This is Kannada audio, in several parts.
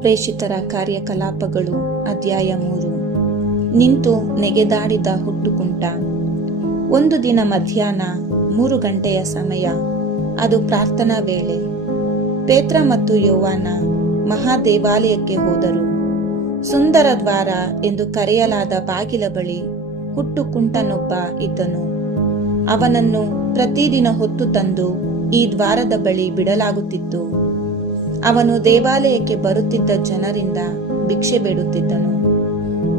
ಪ್ರೇಷಿತರ ಕಾರ್ಯಕಲಾಪಗಳು, ಅಧ್ಯಾಯ ಮೂರು. ನಿಂತು ನೆಗೆದಾಡಿದ ಹುಟ್ಟುಕುಂಟ. ಒಂದು ದಿನ ಮಧ್ಯಾಹ್ನ ಮೂರು ಗಂಟೆಯ ಸಮಯ. ಅದು ಪ್ರಾರ್ಥನಾ ವೇಳೆ. ಪೇತ್ರ ಮತ್ತು ಯೋವಾನ ಮಹಾದೇವಾಲಯಕ್ಕೆ ಹೋದರು. ಸುಂದರ ದ್ವಾರ ಎಂದು ಕರೆಯಲಾದ ಬಾಗಿಲ ಬಳಿ ಹುಟ್ಟುಕುಂಟನೊಬ್ಬ ಇದ್ದನು. ಅವನನ್ನು ಪ್ರತಿದಿನ ಹೊತ್ತು ತಂದು ಈ ದ್ವಾರದ ಬಳಿ ಬಿಡಲಾಗುತ್ತಿತ್ತು. ಅವನು ದೇವಾಲಯಕ್ಕೆ ಬರುತ್ತಿದ್ದ ಜನರಿಂದ ಭಿಕ್ಷೆ ಬೇಡುತ್ತಿದ್ದನು.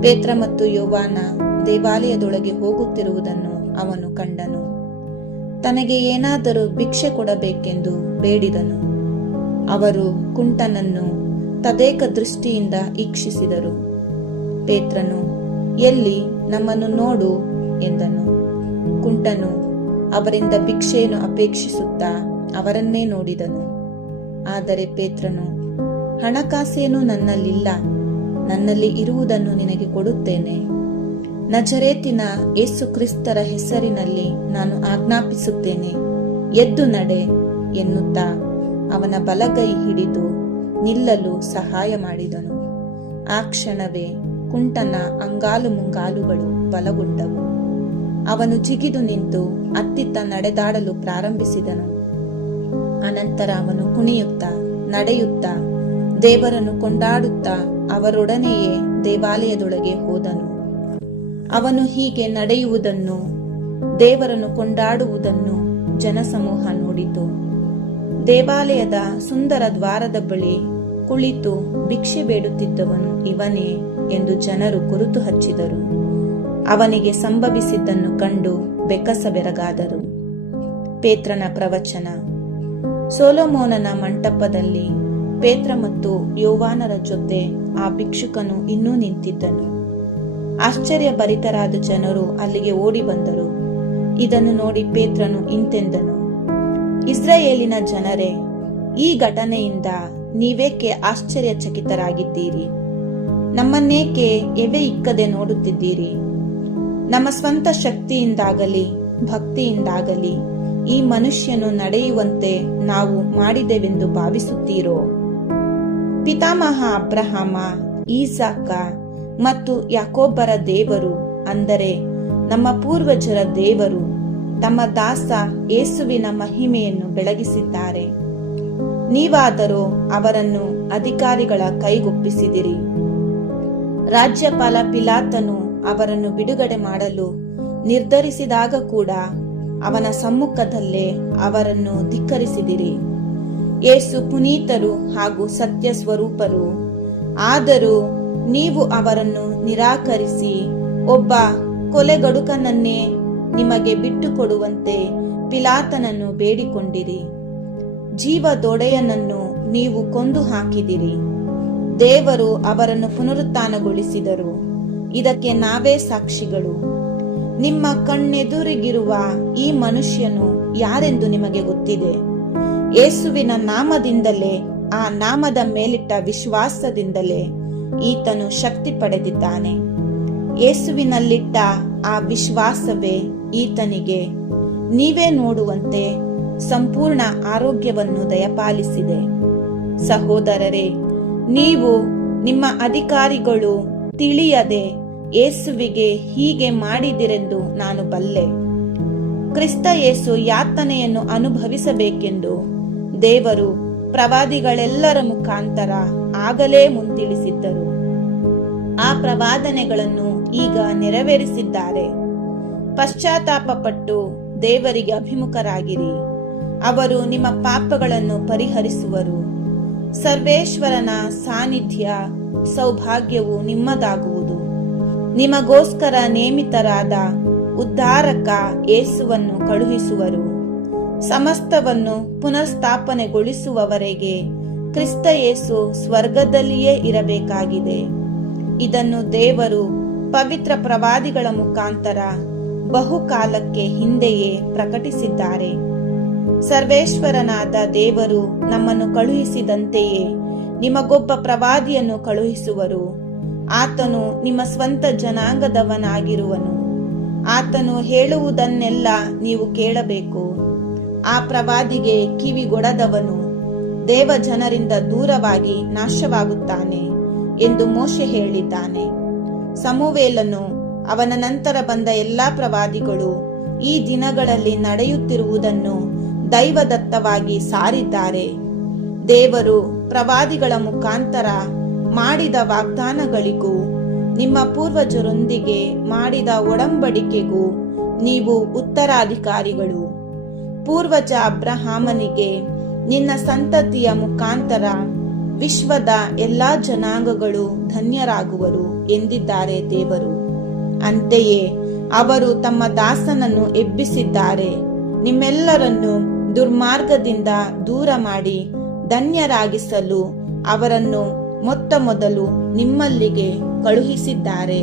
ಪೇತ್ರ ಮತ್ತು ಯೋವಾನ ದೇವಾಲಯದೊಳಗೆ ಹೋಗುತ್ತಿರುವುದನ್ನು ಅವನು ಕಂಡನು. ತನಗೆ ಏನಾದರೂ ಭಿಕ್ಷೆ ಕೊಡಬೇಕೆಂದು ಬೇಡಿದನು. ಅವರು ಕುಂಟನನ್ನು ತದೇಕ ದೃಷ್ಟಿಯಿಂದ ಈಕ್ಷಿಸಿದರು. ಪೇತ್ರನು, ಎಲ್ಲಿ? ನಮ್ಮನ್ನು ನೋಡು ಎಂದನು. ಕುಂಟನು ಅವರಿಂದ ಭಿಕ್ಷೆಯನ್ನು ಅಪೇಕ್ಷಿಸುತ್ತಾ ಅವರನ್ನೇ ನೋಡಿದನು. ಆದರೆ ಪೇತ್ರನು, ಹಣಕಾಸೇನು ನನ್ನಲ್ಲಿಲ್ಲ, ನನ್ನಲ್ಲಿ ಇರುವುದನ್ನು ನಿನಗೆ ಕೊಡುತ್ತೇನೆ. ನಜರೇತಿನ ಯೇಸು ಕ್ರಿಸ್ತರ ಹೆಸರಿನಲ್ಲಿ ನಾನು ಆಜ್ಞಾಪಿಸುತ್ತೇನೆ, ಎದ್ದು ನಡೆ ಎನ್ನುತ್ತಾ ಅವನ ಬಲಗೈ ಹಿಡಿದು ನಿಲ್ಲಲು ಸಹಾಯ ಮಾಡಿದನು. ಆ ಕ್ಷಣವೇ ಕುಂಟನ ಅಂಗಾಲು ಮುಂಗಾಲುಗಳು ಬಲಗೊಂಡವು. ಅವನು ಜಿಗಿದು ನಿಂತು ಅತ್ತಿತ್ತ ನಡೆದಾಡಲು ಪ್ರಾರಂಭಿಸಿದನು. ಅನಂತರ ಅವನು ಕುಣಿಯುತ್ತಾ, ನಡೆಯುತ್ತಾ, ದೇವರನ್ನು ಕೊಂಡಾಡುತ್ತಾ ಅವರೊಡನೆಯೇ ದೇವಾಲಯದೊಳಗೆ ಹೋದನು. ಅವನು ಹೀಗೆ ನಡೆಯುವುದನ್ನು, ದೇವರನ್ನು ಕೊಂಡಾಡುವುದನ್ನು ಜನಸಮೂಹ ನೋಡಿತು. ದೇವಾಲಯದ ಸುಂದರ ದ್ವಾರದ ಬಳಿ ಕುಳಿತು ಭಿಕ್ಷೆ ಬೇಡುತ್ತಿದ್ದವನು ಇವನೇ ಎಂದು ಜನರು ಕುರುತು ಹಚ್ಚಿದರು. ಅವನಿಗೆ ಸಂಭವಿಸಿದ್ದನ್ನು ಕಂಡು ಬೆಕ್ಕಸ ಬೆರಗಾದರು ಪೇತ್ರನ ಪ್ರವಚನ. ಸೋಲೋಮೋನನ ಮಂಟಪದಲ್ಲಿ ಪೇತ್ರ ಮತ್ತು ಯೋವಾನರ ಜೊತೆ ಆ ಭಿಕ್ಷುಕನು ಇನ್ನೂ ನಿಂತಿದ್ದನು. ಆಶ್ಚರ್ಯಭರಿತರಾದ ಜನರು ಅಲ್ಲಿಗೆ ಓಡಿ ಬಂದರು. ಇದನ್ನು ನೋಡಿ ಪೇತ್ರನು ಇಂತೆಂದನು, ಇಸ್ರಾಯೇಲಿನ ಜನರೇ, ಈ ಘಟನೆಯಿಂದ ನೀವೇಕೆ ಆಶ್ಚರ್ಯಚಕಿತರಾಗಿದ್ದೀರಿ? ನಮ್ಮನ್ನೇಕೆ ಎವೆ ಇಕ್ಕದೆ ನೋಡುತ್ತಿದ್ದೀರಿ? ನಮ್ಮ ಸ್ವಂತ ಶಕ್ತಿಯಿಂದಾಗಲಿ, ಭಕ್ತಿಯಿಂದಾಗಲಿ ಈ ಮನುಷ್ಯನು ನಡೆಯುವಂತೆ ನಾವು ಮಾಡಿದೆವೆಂದು ಭಾವಿಸುತ್ತೀರೋ? ಪಿತಾಮಹ ಅಬ್ರಹಾಮ, ಈಸಾಕ ಮತ್ತು ಯಾಕೋಬ್ಬರ ದೇವರು, ಅಂದರೆ ನಮ್ಮ ಪೂರ್ವಜರ ದೇವರು, ತಮ್ಮ ದಾಸ ಯೇಸುವಿನ ಮಹಿಮೆಯನ್ನು ಬೆಳಗಿಸಿದ್ದಾರೆ. ನೀವಾದರೂ ಅವರನ್ನು ಅಧಿಕಾರಿಗಳ ಕೈಗೊಪ್ಪಿಸಿದಿರಿ. ರಾಜ್ಯಪಾಲ ಪಿಲಾತನು ಅವರನ್ನು ಬಿಡುಗಡೆ ಮಾಡಲು ನಿರ್ಧರಿಸಿದಾಗ ಕೂಡ ಅವನ ಸಮ್ಮುಖದಲ್ಲೇ ಅವರನ್ನು ಧಿಕ್ಕರಿಸಿದಿರಿ. ಏಸು ಪುನೀತರು ಹಾಗೂ ಸತ್ಯ ಸ್ವರೂಪರು ಆದರೂ ನೀವು ಅವರನ್ನು ನಿರಾಕರಿಸಿ ಒಬ್ಬ ಕೊಲೆಗಡುಕನನ್ನೇ ನಿಮಗೆ ಬಿಟ್ಟುಕೊಡುವಂತೆ ಪಿಲಾತನನ್ನು ಬೇಡಿಕೊಂಡಿರಿ. ಜೀವದೊಡೆಯನನ್ನು ನೀವು ಕೊಂದು ಹಾಕಿದಿರಿ ದೇವರು ಅವರನ್ನು ಪುನರುತ್ಥಾನಗೊಳಿಸಿದರು. ಇದಕ್ಕೆ ನಾವೇ ಸಾಕ್ಷಿಗಳು. ನಿಮ್ಮ ಕಣ್ಣೆದುರಿಗಿರುವ ಈ ಮನುಷ್ಯನು ಯಾರೆಂದು ನಿಮಗೆ ಗೊತ್ತಿದೆ? ಯೇಸುವಿನ ನಾಮದಿಂದಲೇ, ಆ ನಾಮದ ಮೇಲಿಟ್ಟ ವಿಶ್ವಾಸದಿಂದಲೇ ಈತನು ಶಕ್ತಿ ಪಡೆದಿದ್ದಾನೆ. ಯೇಸುವಿನಲ್ಲಿಟ್ಟ ಆ ವಿಶ್ವಾಸವೇ ಈತನಿಗೆ. ನೀವೇ ನೋಡುವಂತೆ ಸಂಪೂರ್ಣ ಆರೋಗ್ಯವನ್ನು ದಯಪಾಲಿಸಿದೆ. ಸಹೋದರರೇ, ನೀವು ನಿಮ್ಮ ಅಧಿಕಾರಿಗಳು ತಿಳಿಯದೆ ಯೇಸುವಿಗೆ ಹೀಗೆ ಮಾಡಿದಿರೆಂದು ನಾನು ಬಲ್ಲೆ. ಕ್ರಿಸ್ತ ಯೇಸು ಯಾತನೆಯನ್ನು ಅನುಭವಿಸಬೇಕೆಂದು ದೇವರು ಪ್ರವಾದಿಗಳೆಲ್ಲರ ಮುಖಾಂತರ ಆಗಲೇ ಮುಂತಿಳಿಸಿದ್ದರು. ಆ ಪ್ರವಾದನೆಗಳನ್ನು ಈಗ ನೆರವೇರಿಸಿದ್ದಾರೆ. ಪಶ್ಚಾತ್ತಾಪಪಟ್ಟು ದೇವರಿಗೆ ಅಭಿಮುಖರಾಗಿರಿ. ಅವರು ನಿಮ್ಮ ಪಾಪಗಳನ್ನು ಪರಿಹರಿಸುವರು. ಸರ್ವೇಶ್ವರನ ಸಾನ್ನಿಧ್ಯ, ಸೌಭಾಗ್ಯವು ನಿಮ್ಮದಾಗುವುದು. ನಿಮಗೋಸ್ಕರ ನೇಮಿತರಾದ ಉದ್ಧಾರಕ ಏಸುವನ್ನು ಕಳುಹಿಸುವರು. ಸಮಸ್ತವನ್ನು ಪುನಃಸ್ಥಾಪನೆಗೊಳಿಸುವವರೆಗೆ ಕ್ರಿಸ್ತ ಯೇಸು ಸ್ವರ್ಗದಲ್ಲಿಯೇ ಇರಬೇಕಾಗಿದೆ. ಇದನ್ನು ದೇವರು ಪವಿತ್ರ ಪ್ರವಾದಿಗಳ ಮುಖಾಂತರ ಬಹುಕಾಲಕ್ಕೆ ಹಿಂದೆಯೇ ಪ್ರಕಟಿಸಿದ್ದಾರೆ. ಸರ್ವೇಶ್ವರನಾದ ದೇವರು ನಮ್ಮನ್ನು ಕಳುಹಿಸಿದಂತೆಯೇ ನಿಮಗೊಬ್ಬ ಪ್ರವಾದಿಯನ್ನು ಕಳುಹಿಸುವರು. ಆತನು ನಿಮ್ಮ ಸ್ವಂತ ಜನಾಂಗದವನಾಗಿರುವನು. ಆತನು ಹೇಳುವುದನ್ನೆಲ್ಲ ನೀವು ಕೇಳಬೇಕು. ಆ ಪ್ರವಾದಿಗೆ ಕಿವಿಗೊಡದವನು ದೇವ ಜನರಿಂದ ದೂರವಾಗಿ ನಾಶವಾಗುತ್ತಾನೆ ಎಂದು ಮೋಶೆ ಹೇಳಿದ್ದಾನೆ. ಸಮುವೇಲನು ಅವನ ನಂತರ ಬಂದ ಎಲ್ಲಾ ಪ್ರವಾದಿಗಳು ಈ ದಿನಗಳಲ್ಲಿ ನಡೆಯುತ್ತಿರುವುದನ್ನು ದೈವದತ್ತವಾಗಿ ಸಾರಿದ್ದಾರೆ. ದೇವರು ಪ್ರವಾದಿಗಳ ಮುಖಾಂತರ ಮಾಡಿದ ವಾಗ್ದಾನಗಳಿಗೂ, ನಿಮ್ಮ ಪೂರ್ವಜರೊಂದಿಗೆ ಮಾಡಿದ ಒಡಂಬಡಿಕೆಗೂ ನೀವು ಉತ್ತರಾಧಿಕಾರಿಗಳು. ಪೂರ್ವಜ ಅಬ್ರಹಾಮನಿಗೆ ನಿನ್ನ ಸಂತತಿಯ ಮುಖಾಂತರ ವಿಶ್ವದ ಎಲ್ಲಾ ಜನಾಂಗಗಳು ಧನ್ಯರಾಗುವರು ಎಂದಿದ್ದಾರೆ ದೇವರು. ಅಂತೆಯೇ ಅವರು ತಮ್ಮ ದಾಸನನ್ನು ಎಬ್ಬಿಸಿದ್ದಾರೆ. ನಿಮ್ಮೆಲ್ಲರನ್ನು ದುರ್ಮಾರ್ಗದಿಂದ ದೂರ ಮಾಡಿ ಧನ್ಯರಾಗಿಸಲು ಅವರನ್ನು ಮೊತ್ತ ಮೊದಲು ನಿಮ್ಮಲ್ಲಿಗೆ ಕಳುಹಿಸಿದ್ದಾರೆ.